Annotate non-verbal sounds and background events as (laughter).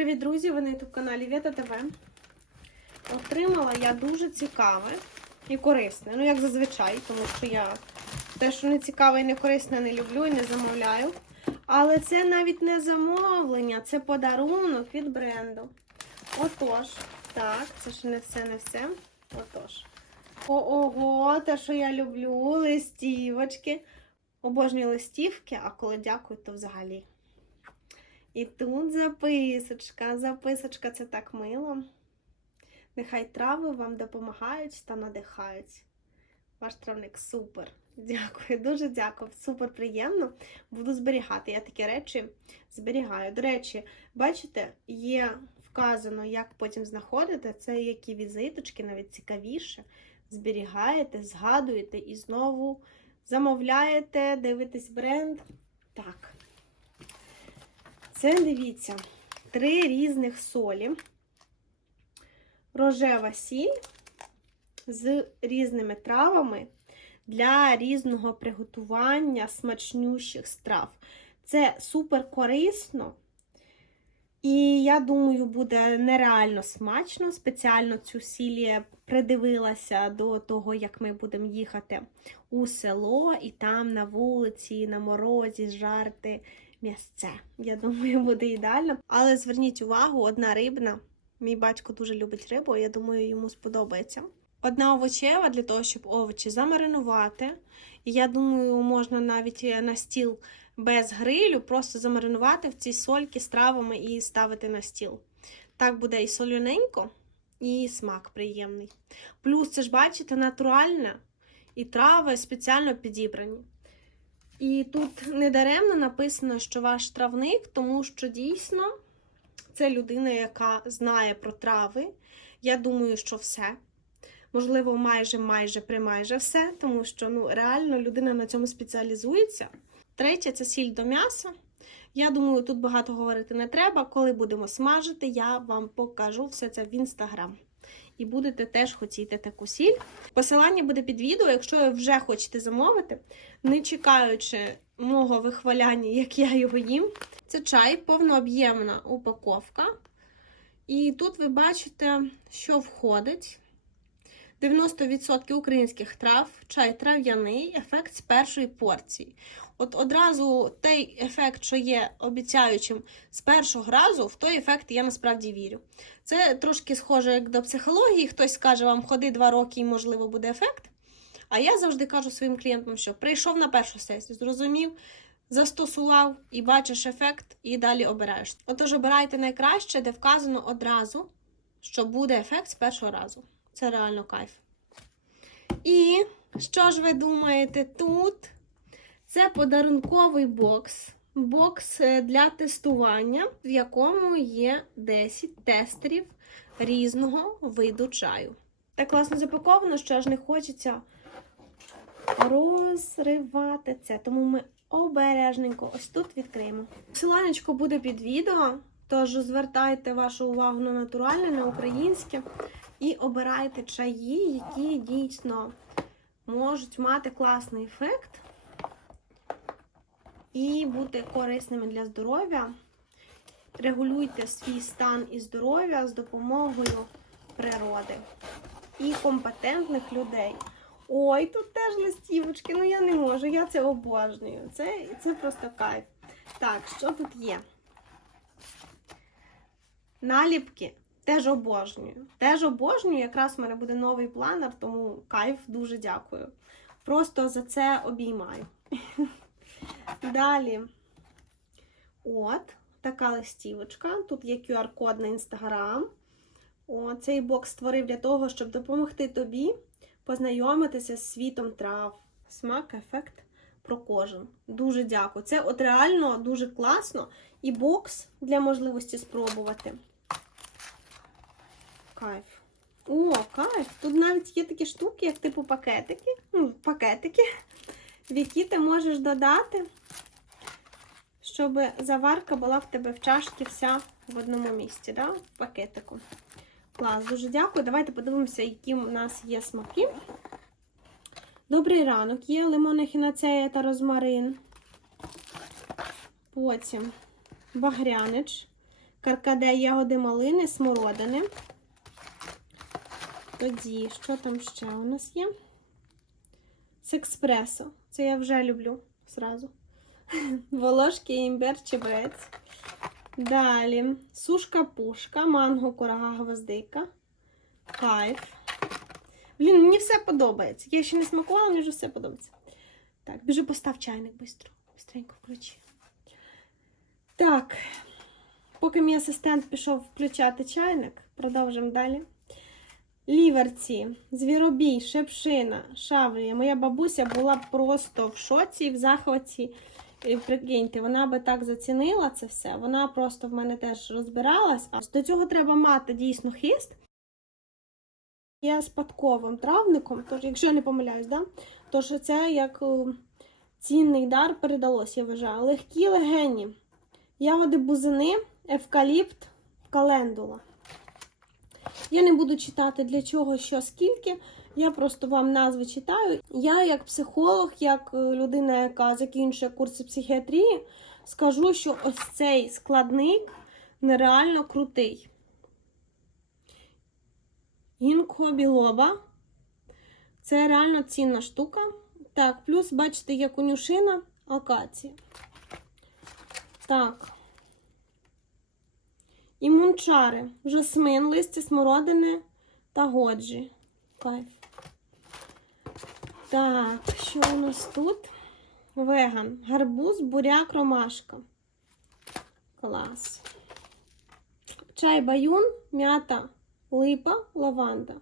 Привіт, друзі! Ви на youtube каналі Вєта ТВ. Отримала я дуже цікаве і корисне. Ну, як зазвичай, тому що я те, що не цікаве і не корисне, не люблю і не замовляю. Але це навіть не замовлення, це подарунок від бренду. Отож, так, це ще не все, не все. Отож. Ого, те, що я люблю, листівочки. Обожнюю листівки, а коли дякую, то взагалі. І тут записочка. Записочка це так мило. Нехай трави вам допомагають та надихають. Ваш травник супер. Дякую, дуже дякую. Супер приємно. Буду зберігати. Я такі речі зберігаю. До речі, бачите, є вказано, як потім знаходити. Це які візиточки, навіть цікавіше. Зберігаєте, згадуєте і знову замовляєте, дивитесь бренд. Так. Це дивіться, три різних солі. Рожева сіль з різними травами для різного приготування смачнющих страв. Це супер корисно. І я думаю, буде нереально смачно. Спеціально цю сіль я придивилася до того, як ми будемо їхати у село, і там на вулиці, на морозі жарти м'ясце. Я думаю, (laughs) буде ідеально. Але зверніть увагу, одна рибна. Мій батько дуже любить рибу, я думаю, йому сподобається. Одна овочева для того, щоб овочі замаринувати. І я думаю, можна навіть на стіл без грилю, просто замаринувати в цій сольки з травами і ставити на стіл. Так буде і солюненько, і смак приємний. Плюс, це ж, бачите, натуральне, і трави спеціально підібрані. І тут недаремно написано, що ваш травник, тому що дійсно це людина, яка знає про трави. Я думаю, що все. Можливо, майже, майже, примайже все, тому що ну, реально людина на цьому спеціалізується. Третє це сіль до м'яса. Я думаю, тут багато говорити не треба. Коли будемо смажити, я вам покажу все це в інстаграм. І будете теж хотіти таку сіль. Посилання буде під відео, якщо ви вже хочете замовити, не чекаючи мого вихваляння, як я його їм. Це чай, повнооб'ємна упаковка. І тут ви бачите, що входить. 90% українських трав, чай трав'яний, ефект з першої порції. От одразу той ефект, що є обіцяючим з першого разу, в той ефект я насправді вірю. Це трошки схоже як до психології. Хтось скаже вам, ходи два роки і, можливо, буде ефект. А я завжди кажу своїм клієнтам, що прийшов на першу сесію, зрозумів, застосував і бачиш ефект, і далі обираєш. Отож, обирайте найкраще, де вказано одразу, що буде ефект з першого разу. Це реально кайф. І що ж ви думаєте тут? Це подарунковий бокс. Бокс е, для тестування, в якому є 10 тестерів різного виду чаю. Так класно запаковано, що аж не хочеться розривати це. Тому ми обережненько ось тут відкриємо. Посиланечко буде під відео, тож звертайте вашу увагу на натуральне, на українське. І обирайте чаї, які дійсно можуть мати класний ефект і бути корисними для здоров'я. Регулюйте свій стан і здоров'я з допомогою природи і компетентних людей. Ой, тут теж листівочки, ну я не можу, я це обожнюю. Це, це просто кайф. Так, що тут є? Наліпки. Теж обожнюю. Теж обожнюю. Якраз в мене буде новий планер, тому кайф дуже дякую. Просто за це обіймаю. (laughs) Далі, от, така листівочка. Тут є QR-код на Інстаграм. Цей бокс створив для того, щоб допомогти тобі познайомитися з світом трав. Смак, ефект про кожен. Дуже дякую. Це от реально дуже класно. І бокс для можливості спробувати. Кайф. О, кайф! Тут навіть є такі штуки, як типу пакетики. Ну, пакетики, в які ти можеш додати, щоб заварка була в тебе в чашці вся в одному місці, да? в пакетику. Клас, дуже дякую. Давайте подивимося, які у нас є смаки. Добрий ранок, є лимонна хінацея та розмарин. Потім багрянич. каркаде ягоди малини, смородини. Тоді, що там ще у нас є? З експресо. Це я вже люблю зразу. (laughs) Волошки, імбир, чебрець. Далі сушка пушка, манго, курага, гвоздика. Кайф. Блін, мені все подобається. Я ще не смакувала, мені вже все подобається. Так, біжи постав чайник швидко. Быстренько включи. Так. Поки мій асистент пішов включати чайник, продовжимо далі. Ліверці, звіробій, шепшина, шаврія. Моя бабуся була просто в шоці і в захваті. І прикиньте, вона би так зацінила це все. Вона просто в мене теж розбиралась. А до цього треба мати дійсно хист. Я спадковим травником, тож, якщо я не помиляюсь, да? тож це як е, цінний дар передалось, я вважаю. Легкі легені, ягоди бузини, евкаліпт, календула. Я не буду читати для чого, що, скільки. Я просто вам назви читаю. Я, як психолог, як е, людина, яка закінчує курси психіатрії, скажу, що ось цей складник нереально крутий. Гінко білоба. Це реально цінна штука. Так, плюс, бачите, є конюшина, акація. Так. І мунчари, жасмин, листя смородини та годжі. Кайф. Так, що у нас тут? Веган. Гарбуз, буряк, ромашка. Клас. Чай баюн, м'ята, липа, лаванда.